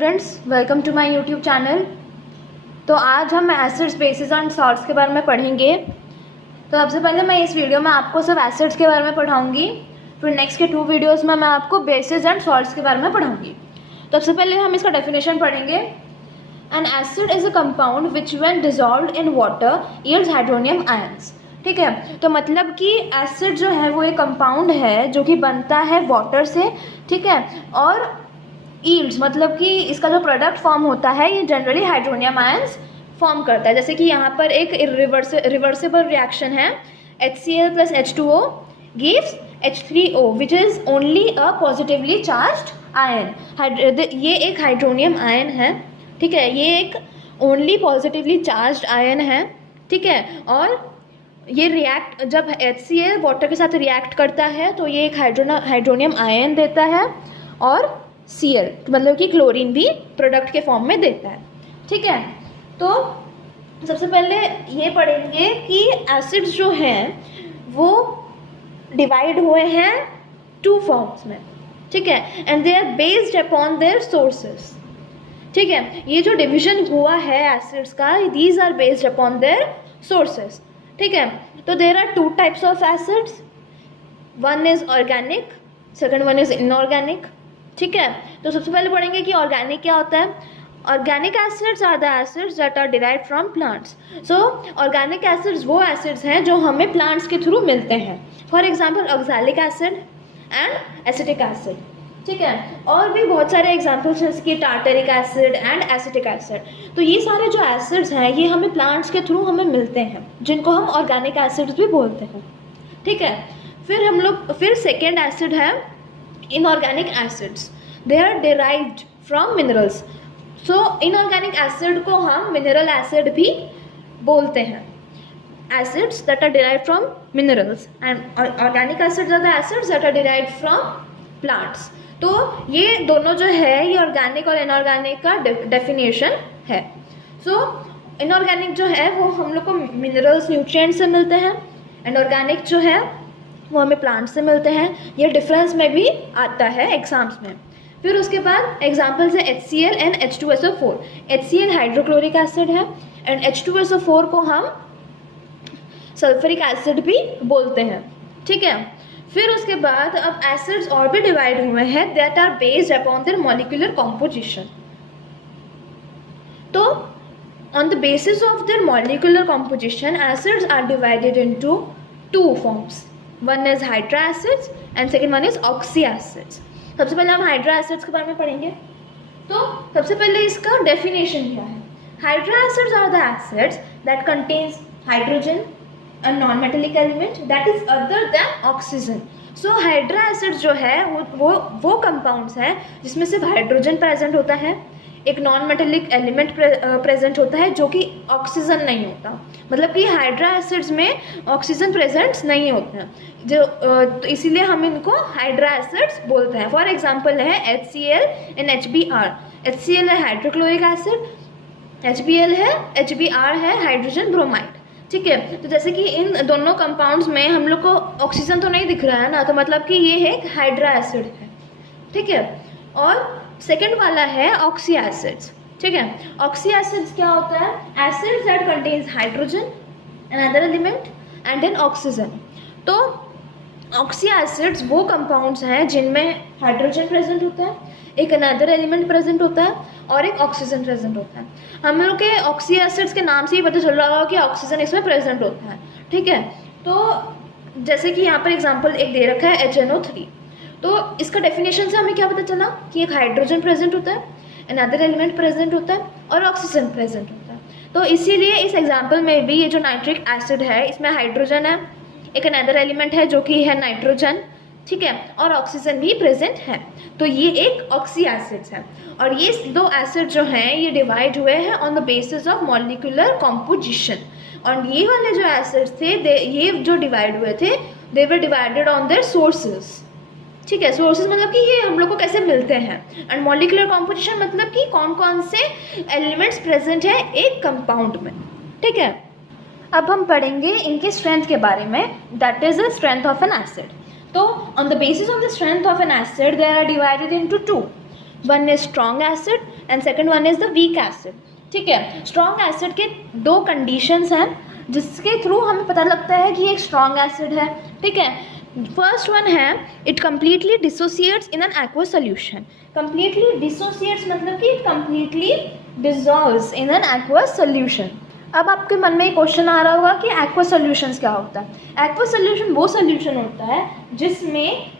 Students, welcome to my YouTube channel. तो आज हम एसिड्स, बेसिस एंड सॉल्ट्स के बारे में पढ़ेंगे। तो सबसे पहले मैं इस वीडियो में आपको सिर्फ एसिड्स के बारे में पढ़ाऊंगी, फिर नेक्स्ट के 2 वीडियोस में मैं आपको बेसिस एंड सॉल्ट्स के बारे में पढ़ाऊंगी। तो सबसे पहले हम इसका डेफिनेशन पढ़ेंगे। N acid is a compound which when dissolved in water yields hydronium ions. ठीक है, तो मतलब कि एसिड जो है वो एक कंपाउंड है जो कि बनता है वाटर से। ठीक है, और ईल्ड्स मतलब कि इसका जो प्रोडक्ट फॉर्म होता है ये जनरली हाइड्रोनियम आयंस फॉर्म करता है। जैसे कि यहाँ पर एक रिवर्सिबल रिएक्शन है, HCl + H2O gives H3O which is only a positively charged ion. ये एक हाइड्रोनियम आयन है। ठीक है, ये एक ओनली पॉजिटिवली चार्ज्ड आयन है। ठीक है, और ये रिएक्ट जब HCl वाटर के साथ रिएक्ट करता है तो ये एक हाइड्रोनियम आयन देता है, और Cl मतलब कि क्लोरीन भी प्रोडक्ट के फॉर्म में देता है। ठीक है, तो सबसे पहले ये पढ़ेंगे कि एसिड्स जो हैं वो डिवाइड हुए हैं 2 फॉर्म्स में। ठीक है, and they are based upon their sources. ठीक है, ये जो डिवीजन हुआ है एसिड्स का, these are based upon their sources. ठीक है, तो there are 2 types of acids, one is organic, second one is inorganic. ठीक है, तो सबसे पहले पढ़ेंगे कि ऑर्गेनिक क्या होता है। Organic acids are the acids that are derived from plants. So organic acids वो एसिड्स हैं जो हमें प्लांट्स के थ्रू मिलते हैं। For example oxalic acid and acetic acid. ठीक है, और भी बहुत सारे एग्जांपल्स जैसे कि tartaric acid and acetic acid. तो ये सारे जो एसिड्स हैं ये हमें प्लांट्स के थ्रू हमें मिलते हैं, जिनको हम ऑर्गेनिक एसिड्स भी बोलते हैं। ठीक है, फिर सेकेंड एसिड है inorganic acids. They are derived from minerals. So inorganic acid को हम मिनरल एसिड भी बोलते हैं, acids that are derived from minerals, and organic acids are the acids that are derived from plants. तो ये दोनों जो है ये ऑर्गेनिक और इनऑर्गेनिक का डेफिनेशन है। सो इनऑर्गेनिक जो है वो हम लोग को मिनरल्स, न्यूट्रिएंट्स से मिलते हैं, एंड ऑर्गेनिक जो है वो हमें प्लांट से मिलते हैं। ये डिफरेंस में भी आता है एग्जाम्स में। फिर उसके बाद एग्जाम्पल्स है HCl and H2SO4। HCl hydrochloric acid है, एंड H2SO4 को हम सल्फ्यूरिक एसिड भी बोलते हैं। ठीक है, फिर उसके बाद अब एसिड्स और भी डिवाइड हुए हैं that are based upon their molecular composition. तो on the basis of their molecular composition acids are divided into 2 forms. One is hydra acids and second one is oxy acids. सबसे पहले हम hydra acids के बारे में पढ़ेंगे। तो सबसे पहले इसका डेफिनेशन क्या है। Hydra acids are the acids that contains hydrogen, a non-metallic element that is other than oxygen. So hydra acids जो है वो कंपाउंड्स हैं जिसमें सिर्फ हाइड्रोजन प्रेजेंट होता है, एक नॉन मेटेलिक एलिमेंट प्रेजेंट होता है जो कि ऑक्सीजन नहीं होता। मतलब कि हाइड्रा एसिड्स में ऑक्सीजन प्रेजेंट नहीं होते हैं, जो तो इसीलिए हम इनको हाइड्रा एसिड्स बोलते हैं। फॉर एग्जांपल है HCl एंड HBr। HCl है हाइड्रोक्लोरिक एसिड, HBl है HBr है हाइड्रोजन ब्रोमाइड। ठीक है, तो जैसे कि इन दोनों कंपाउंड्स में हम लोग को ऑक्सीजन तो नहीं दिख रहा है ना, तो मतलब कि ये एक हाइड्रा एसिड है। ठीक है, और सेकंड वाला है ऑक्सी एसिड्स। ठीक है, ऑक्सी एसिड्स क्या होता है, acids that contains hydrogen, another element and then oxygen. तो ऑक्सी एसिड्स वो कंपाउंड्स हैं जिनमें हाइड्रोजन प्रेजेंट होता है, एक अनदर एलिमेंट प्रेजेंट होता है, और एक ऑक्सीजन प्रेजेंट होता है। हम लोग के ऑक्सी एसिड्स के नाम से ही पता चल रहा होगा कि ऑक्सीजन इसमें प्रेजेंट होता है। ठीक है, तो जैसे कि यहाँ पर एग्जांपल एक दे रखा है HNO3। तो इसका डेफिनेशन से हमें क्या पता चला कि एक हाइड्रोजन प्रेजेंट होता है, अनदर एलिमेंट प्रेजेंट होता है, और ऑक्सीजन प्रेजेंट होता है। तो इसीलिए इस एग्जाम्पल में भी ये जो नाइट्रिक एसिड है इसमें हाइड्रोजन है, एक अनदर एलिमेंट है जो कि है नाइट्रोजन। ठीक है, और ऑक्सीजन भी प्रेजेंट है। तो ये एक ऑक्सी एसिड्स है, और ये 2 एसिड जो हैं ये डिवाइड हुए हैं on the basis of molecular composition. और ये वाले जो एसिड्स थे ये जो डिवाइड हुए थे they were divided on their sources. ठीक है, सोर्सेज मतलब कि ये हम लोग को कैसे मिलते हैं, एंड मॉलिक्यूलर कॉम्पोजिशन मतलब कि कौन कौन से एलिमेंट्स प्रेजेंट है एक कंपाउंड में। ठीक है, अब हम पढ़ेंगे इनके स्ट्रेंथ के बारे में, that is the strength of an acid. तो on the basis of the strength of an acid they are divided into 2। One is strong acid and second one is the weak acid. ठीक है, strong acid के दो conditions हैं जिसके through हमें पता लगता है कि एक स्ट्रॉन्ग एसिड है। ठीक है, फर्स्ट वन है it completely dissociates in an aqua solution. Completely dissociates मतलब कि completely dissolves in an aqua solution. अब आपके मन में एक क्वेश्चन आ रहा होगा कि एक्वा सोल्यूशंस क्या होता है। एक्वा सोल्यूशन वो सोल्यूशन होता है जिसमें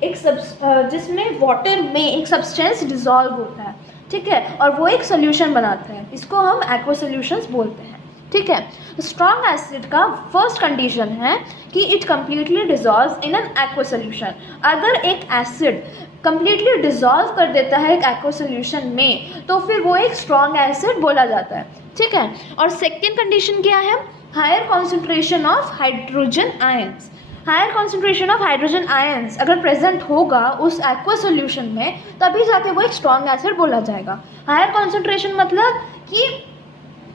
वाटर में एक सब्सटेंस डिसॉल्व होता है। ठीक है, और वो एक सोल्यूशन बनाता है, इसको हम एक्वा सोल्यूशंस बोलते हैं। ठीक है, स्ट्रॉन्ग एसिड का फर्स्ट कंडीशन है कि it completely dissolves in an aqua solution. अगर एक एसिड कम्प्लीटली डिसॉल्व कर देता है एक एक्वा सोल्यूशन में तो फिर वो एक स्ट्रॉन्ग एसिड बोला जाता है। ठीक है, और सेकेंड कंडीशन क्या है, higher concentration of hydrogen ions. Higher concentration of hydrogen ions अगर प्रेजेंट होगा उस एक्वा सोल्यूशन में तभी जाके वो एक स्ट्रॉन्ग एसिड बोला जाएगा। हायर कॉन्सेंट्रेशन मतलब कि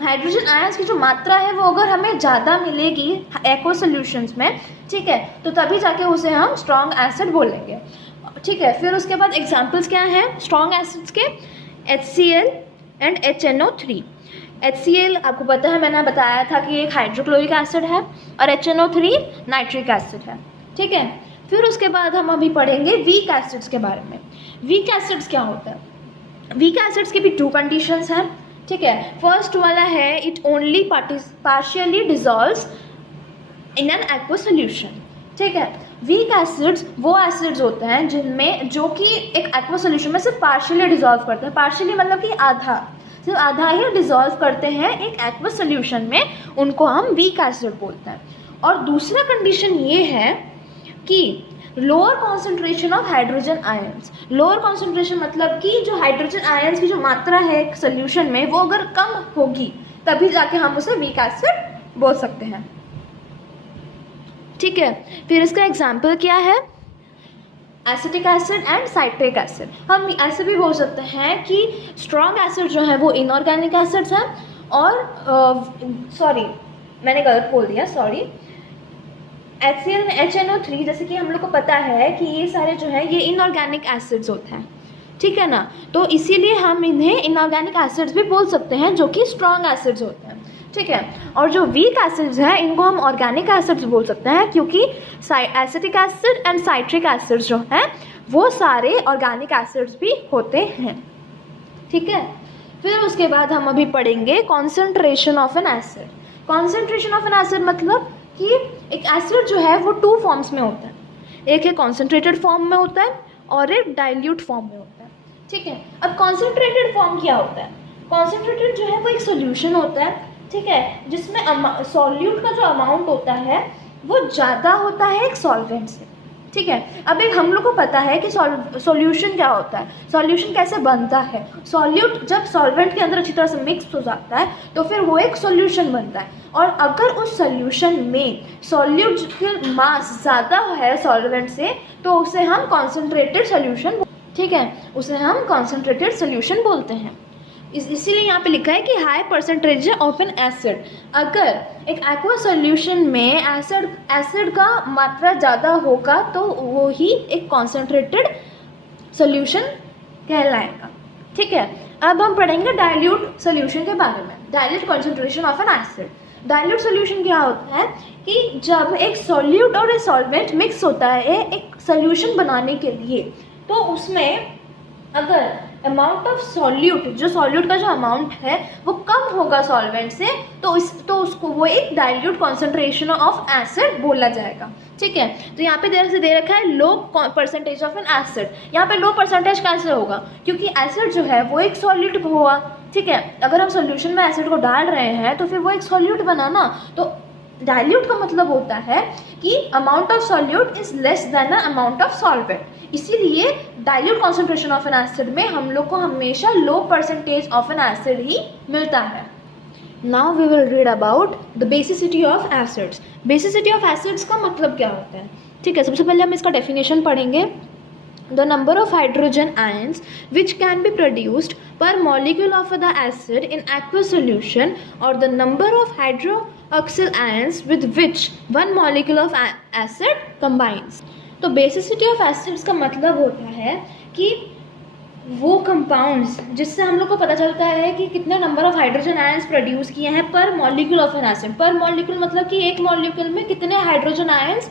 हाइड्रोजन आयंस की जो मात्रा है वो अगर हमें ज़्यादा मिलेगी एक्वा सोल्यूशंस में, ठीक है, तो तभी जाके उसे हम स्ट्रॉन्ग एसिड बोलेंगे। ठीक है, फिर उसके बाद एग्जांपल्स क्या हैं स्ट्रॉन्ग एसिड्स के, HCl एंड HNO3। HCl आपको पता है, मैंने बताया था कि एक हाइड्रोक्लोरिक एसिड है और HNO3 नाइट्रिक एसिड है। ठीक है, फिर उसके बाद हम अभी पढ़ेंगे वीक एसिड्स के बारे में। वीक एसिड्स क्या होता है, वीक एसिड्स की भी टू कंडीशंस हैं। ठीक है, फर्स्ट वाला है it only partially dissolves in an aqua solution. ठीक है, वीक एसिड्स वो एसिड्स होते हैं जिनमें जो कि एक एक्वा सोल्यूशन में सिर्फ पार्शियली डिसॉल्व करते हैं। पार्शियली मतलब कि आधा, सिर्फ आधा ही डिसॉल्व करते हैं एक एक्वा सोल्यूशन में, उनको हम वीक एसिड बोलते हैं। और दूसरा कंडीशन ये है कि lower concentration of hydrogen ions. Lower concentration मतलब कि जो हाइड्रोजन आयंस की जो मात्रा है एक सोल्यूशन में वो अगर कम होगी तभी जाके हम उसे वीक एसिड बोल सकते हैं। ठीक है, फिर इसका एग्जाम्पल क्या है, acetic acid and citric acid. हम ऐसे भी बोल सकते हैं कि स्ट्रॉन्ग एसिड जो है वो इनऑर्गेनिक एसिड्स हैं और सॉरी मैंने गलत बोल दिया, सॉरी, HCl में HNO3 जैसे कि हम लोग को पता है कि ये सारे जो है ये इनऑर्गेनिक एसिड्स होते हैं। ठीक है ना, तो इसीलिए हम इन्हें इनऑर्गेनिक एसिड्स भी बोल सकते हैं जो कि स्ट्रॉन्ग एसिड्स होते हैं। ठीक है, और जो वीक एसिड्स हैं इनको हम ऑर्गेनिक एसिड्स बोल सकते हैं क्योंकि acetic acid and citric acids जो हैं वो सारे ऑर्गेनिक एसिड्स भी होते हैं। ठीक है, फिर उसके बाद हम अभी पढ़ेंगे concentration of an acid. Concentration of an acid मतलब कि एक एसिड जो है वो टू फॉर्म्स में होता है, एक है कॉन्सेंट्रेटेड फॉर्म में होता है और एक डाइल्यूट फॉर्म में होता है। ठीक है, अब कॉन्सेंट्रेटेड फॉर्म क्या होता है, कॉन्सेंट्रेटेड जो है वो एक सोल्यूशन होता है, ठीक है, जिसमें सॉल्यूट का जो अमाउंट होता है वो ज़्यादा होता है एक सॉल्वेंट से। ठीक है, अब एक हम लोग को पता है कि सॉल्यूशन क्या होता है, सॉल्यूशन कैसे बनता है। सॉल्यूट जब सॉल्वेंट के अंदर अच्छी तरह से मिक्स हो जाता है तो फिर वो एक सॉल्यूशन बनता है, और अगर उस सॉल्यूशन में सॉल्यूट की मास ज़्यादा है सॉल्वेंट से तो उसे हम कॉन्सेंट्रेटेड सॉल्यूशन, ठीक है, उसे हम कॉन्सेंट्रेटेड सॉल्यूशन बोलते हैं। इसीलिए यहाँ पे लिखा है कि high percentage of an acid. अगर एक एक्वा सॉल्यूशन में एसिड का मात्रा ज़्यादा होगा तो वो ही एक कॉन्सेंट्रेटेड सॉल्यूशन कहलाएगा। ठीक है, अब हम पढ़ेंगे डाइल्यूट सॉल्यूशन के बारे में, dilute concentration of an acid. Dilute solution क्या होता है कि जब एक सॉल्यूट और एक सॉल्वेंट मिक्स होता है एक सॉल्यूशन बनाने के लिए, तो उसमें अगर अमाउंट ऑफ सॉल्यूट, जो सॉल्यूट का जो अमाउंट है वो कम होगा सॉल्वेंट से तो उसको वो एक डाइल्यूट कॉन्सेंट्रेशन ऑफ एसिड बोला जाएगा। ठीक है, तो यहाँ पे दे रखा है लो परसेंटेज ऑफ एन एसिड। यहाँ पे लो परसेंटेज कैसे होगा, क्योंकि एसिड जो है वो एक सॉल्यूट हुआ। ठीक है, अगर हम सॉल्यूशन में एसिड को डाल रहे हैं तो फिर वो एक सॉल्यूट बना ना, तो डाइल्यूट का मतलब होता है कि amount of solute is less than the amount of solvent. इसीलिए dilute concentration of an acid में हम लोग को हमेशा low percentage of an acid ही मिलता है। Now we will read about the basicity of acids. Basicity of acids का मतलब क्या होता है। ठीक है, सबसे पहले हम इसका डेफिनेशन पढ़ेंगे। The number of hydrogen ions which can be produced per molecule of the acid in aqueous solution, or the number of hydroxyl ions with which one molecule of acid combines. तो basicity of acids का मतलब होता है कि वो compounds जिससे हम लोग को पता चलता है कि कितने number of hydrogen ions produce किए हैं पर मॉलिक्यूल ऑफ एन एसिड। पर मॉलिक्यूल मतलब कि एक मॉलिक्यूल में कितने हाइड्रोजन आयंस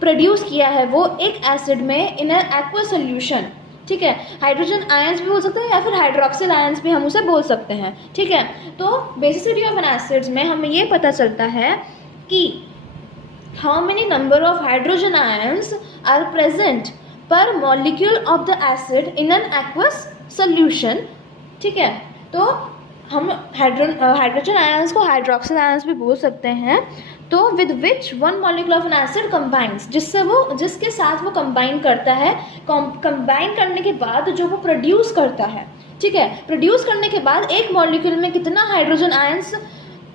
प्रोड्यूस किया है वो एक एसिड में इन एन एक्वा सोल्यूशन। ठीक है, हाइड्रोजन आयंस भी बोल सकते हैं या फिर हाइड्रोक्सिल आयंस भी हम उसे बोल सकते हैं। ठीक है, तो बेसिसिटी ऑफ एन एसिड्स में हमें ये पता चलता है कि how many number of hydrogen ions are present per molecule of the acid in an aqueous solution. ठीक है, तो हम हाइड्रोजन आयंस को हाइड्रोक्सिल आयंस भी बोल सकते हैं। तो with which one molecule of an acid combines, जिसके साथ वो कंबाइन करता है, कंबाइन करने के बाद जो वो प्रोड्यूस करता है। ठीक है, प्रोड्यूस करने के बाद एक मॉलिक्यूल में कितना हाइड्रोजन आयंस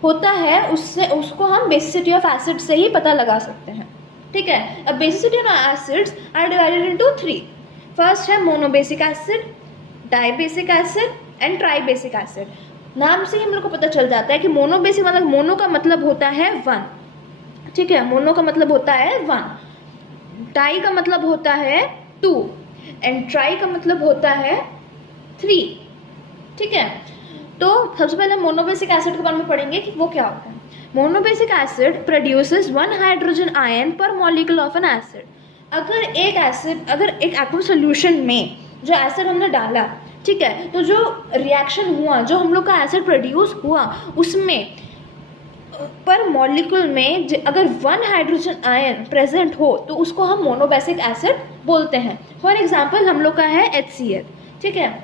होता है उसको हम बेसिसिटी ऑफ एसिड से ही पता लगा सकते हैं। ठीक है, अब basicity of acids are divided into 3। First है monobasic acid, dibasic acid and tribasic acid. नाम से ही हम लोग को पता चल जाता है कि मोनोबेसिक मतलब मोनो का मतलब होता है 1। ठीक है, मोनो का मतलब होता है 1, डाई का मतलब होता है 2 एंड ट्राई का मतलब होता है 3। ठीक है, तो सबसे पहले मोनोबेसिक एसिड के बारे में पढ़ेंगे कि वो क्या होता है। Monobasic acid produces 1 hydrogen ion पर मॉलिक्यूल ऑफ एन एसिड। अगर एक एक्वा सोल्यूशन में जो एसिड हमने डाला, ठीक है, तो जो रिएक्शन हुआ, जो हम लोग का एसिड प्रोड्यूस हुआ, उसमें पर मॉलिक्यूल में अगर 1 हाइड्रोजन आयन प्रेजेंट हो तो उसको हम मोनोबेसिक एसिड बोलते हैं। फॉर एग्जाम्पल हम लोग का है HCl। ठीक है,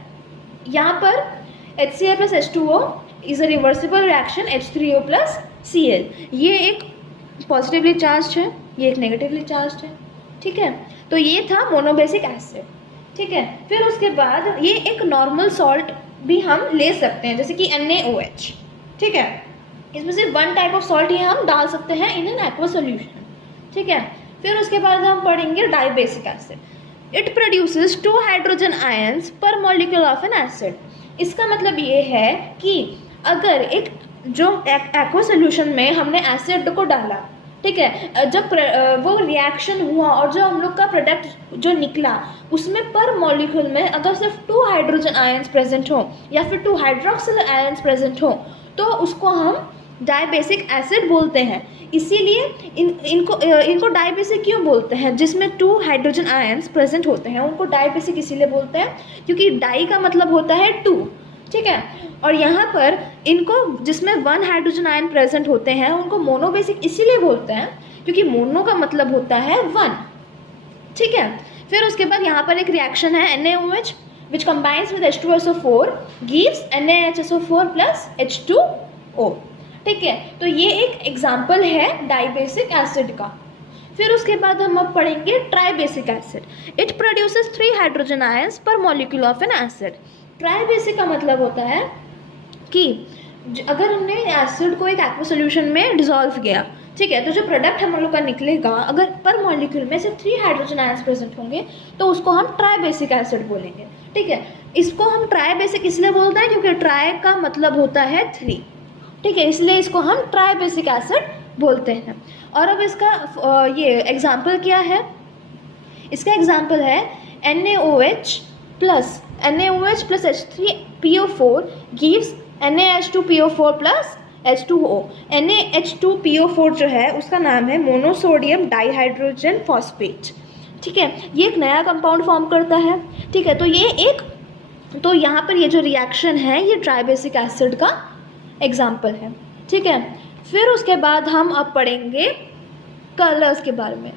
यहाँ पर HCl plus H2O is a reversible reaction H3O plus Cl। ये एक पॉजिटिवली चार्ज है, ये एक नेगेटिवली चार्ज है। ठीक है, तो ये था मोनोबेसिक एसिड। ठीक है, फिर उसके बाद ये एक नॉर्मल सॉल्ट भी हम ले सकते हैं, जैसे कि NaOH। ठीक है, इसमें सिर्फ 1 टाइप ऑफ सॉल्ट ही हम डाल सकते हैं इन एन एक्वा सोल्यूशन। ठीक है, फिर उसके बाद हम पढ़ेंगे dibasic acid. It produces 2 hydrogen ions per molecule of an acid. इसका मतलब ये है कि अगर एक जो एक्वा सोल्यूशन में हमने एसिड को डाला, ठीक है, जब वो रिएक्शन हुआ और जो हम लोग का प्रोडक्ट जो निकला उसमें पर मॉलिक्यूल में अगर सिर्फ 2 हाइड्रोजन आयंस प्रेजेंट हो या फिर 2 हाइड्रोक्सिल आयंस प्रेजेंट हो तो उसको हम डाइबेसिक एसिड बोलते हैं। इसीलिए इनको डाइबेसिक क्यों बोलते हैं? जिसमें 2 हाइड्रोजन आयंस प्रेजेंट होते हैं उनको डाइबेसिक इसीलिए बोलते हैं क्योंकि डाई का मतलब होता है 2। ठीक है, और यहाँ पर इनको जिसमें 1 हाइड्रोजन आयन प्रेजेंट होते हैं उनको मोनोबेसिक इसीलिए बोलते हैं क्योंकि मोनो का मतलब होता है 1। ठीक है, फिर उसके बाद यहाँ पर एक रिएक्शन है NaOH which combines with H2SO4 gives NaHSO4 plus H2O। ठीक है, तो ये एक एग्जाम्पल है डाइबेसिक एसिड का। फिर उसके बाद हम अब पढ़ेंगे tribasic acid. It produces 3 hydrogen ions per molecule of an acid. Tribasic का मतलब होता है कि अगर हमने एसिड को एक एक्वा सोल्यूशन में डिसॉल्व किया, ठीक है, तो जो प्रोडक्ट हम लोग का निकलेगा अगर पर मॉलिक्यूल में सिर्फ 3 हाइड्रोजन आयंस प्रेजेंट होंगे तो उसको हम ट्राइबेसिक एसिड बोलेंगे। ठीक है, इसको हम ट्राइबेसिक इसलिए बोलते हैं क्योंकि ट्राई का मतलब होता है 3। ठीक है, इसलिए इसको हम ट्राइबेसिक एसिड बोलते हैं। और अब इसका ये एग्जाम्पल क्या है? इसका एग्जाम्पल है NaOH plus H3PO4 gives NaH2PO4 plus H2O। NaH2PO4 जो है उसका नाम है मोनोसोडियम डाइहाइड्रोजन फॉस्फेट। ठीक है, ये एक नया कंपाउंड फॉर्म करता है। ठीक है, तो यहाँ पर ये जो रिएक्शन है ये ट्राइबेसिक एसिड का एग्जाम्पल है। ठीक है, फिर उसके बाद हम अब पढ़ेंगे कलर्स के बारे में,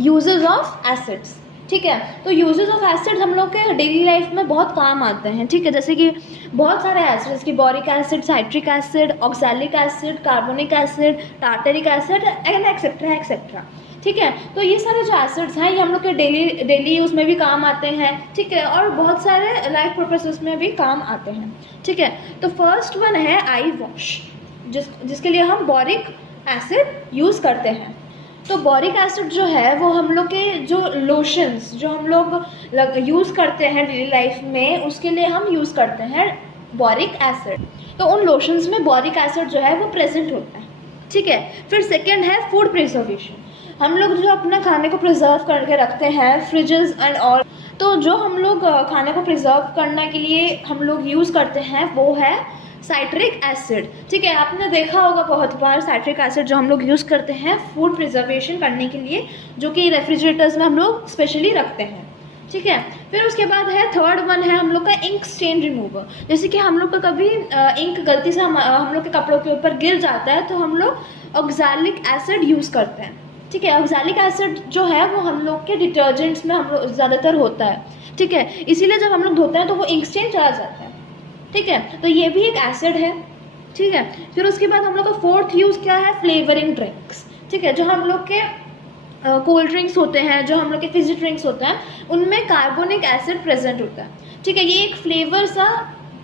यूजेस ऑफ एसिड्स। ठीक है, तो यूजेस ऑफ एसिड हम लोग के डेली लाइफ में बहुत काम आते हैं। ठीक है, जैसे कि बहुत सारे एसिड्स की boric acid, citric acid, oxalic acid, carbonic acid, tartaric acid and etcetera etcetera. ठीक है, तो ये सारे जो एसिड्स हैं ये हम लोग के डेली यूज़ में भी काम आते हैं। ठीक है, और बहुत सारे लाइफ पर्पसेस में भी काम आते हैं। ठीक है, तो फर्स्ट वन है आई वॉश, जिसके लिए हम बोरिक एसिड यूज़ करते हैं। तो बोरिक एसिड जो है वो हम लोग के जो लोशंस जो हम लोग यूज़ करते हैं डेली लाइफ में उसके लिए हम यूज़ करते हैं बोरिक एसिड। तो उन लोशंस में बोरिक एसिड जो है वो प्रेजेंट होता है। ठीक है, फिर सेकेंड है फूड प्रिजर्वेशन। हम लोग जो अपना खाने को प्रिजर्व करके रखते हैं फ्रिजेस एंड और तो जो हम लोग खाने को प्रिजर्व करने के लिए हम लोग यूज़ करते हैं वो है साइट्रिक एसिड। ठीक है, आपने देखा होगा बहुत बार साइट्रिक एसिड जो हम लोग यूज़ करते हैं फूड प्रिजर्वेशन करने के लिए, जो कि रेफ्रिजरेटर्स में हम लोग स्पेशली रखते हैं। ठीक है, फिर उसके बाद है थर्ड वन है हम लोग का इंक स्टेन रिमूवर। जैसे कि हम लोग का कभी इंक गलती से हम लोग के कपड़ों के ऊपर गिर जाता है तो हम लोग ऑक्सैलिक एसिड यूज़ करते हैं। ठीक है, ऑक्सैलिक एसिड जो है वो हम लोग के डिटर्जेंट्स में हम लोग ज़्यादातर होता है। ठीक है, इसीलिए जब हम लोग धोते हैं तो वो इंक स्टेन चला जाता है। ठीक है, तो ये भी एक एसिड है। ठीक है, फिर उसके बाद हम लोग का फोर्थ यूज़ क्या है, फ्लेवरिंग ड्रिंक्स। ठीक है, जो हम लोग के कोल्ड ड्रिंक्स होते हैं, जो हम लोग के फिजी ड्रिंक्स होते हैं, उनमें कार्बोनिक एसिड प्रेजेंट होता है। ठीक है, ये एक फ्लेवर सा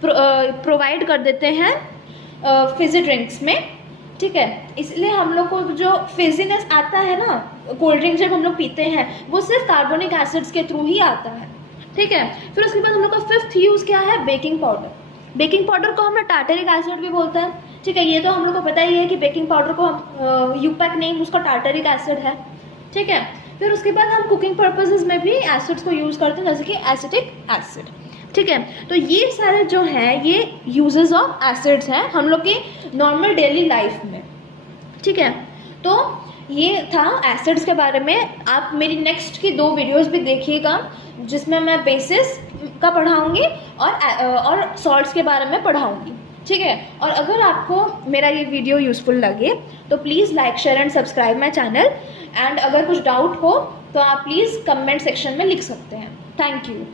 प्रोवाइड कर देते हैं फिजी ड्रिंक्स में। ठीक है, इसलिए हम लोग को जो फिजीनेस आता है ना कोल्ड ड्रिंक जब हम लोग पीते हैं वो सिर्फ कार्बोनिक एसिड्स के थ्रू ही आता है। ठीक है, फिर उसके बाद हम लोग का फिफ्थ यूज़ क्या है, बेकिंग पाउडर। बेकिंग पाउडर को हम लोग टार्टरिक एसिड भी बोलते हैं। ठीक है, ये तो हम लोग को पता ही है कि बेकिंग पाउडर को हम यूपैक नेम उसका टार्टरिक एसिड है। ठीक है, फिर उसके बाद हम कुकिंग पर्पसेस में भी एसिड्स को यूज़ करते हैं, जैसे कि एसिटिक एसिड। ठीक है, तो ये सारे जो हैं ये यूजेस ऑफ एसिड्स हैं हम लोग के नॉर्मल डेली लाइफ में। ठीक है, तो ये था एसिड्स के बारे में। आप मेरी नेक्स्ट की 2 वीडियोस भी देखिएगा जिसमें मैं बेसिस का पढ़ाऊँगी और सॉल्ट्स के बारे में पढ़ाऊँगी। ठीक है, और अगर आपको मेरा ये वीडियो यूज़फुल लगे तो please like share and subscribe my channel. And अगर कुछ डाउट हो तो आप प्लीज़ कमेंट सेक्शन में लिख सकते हैं। Thank you.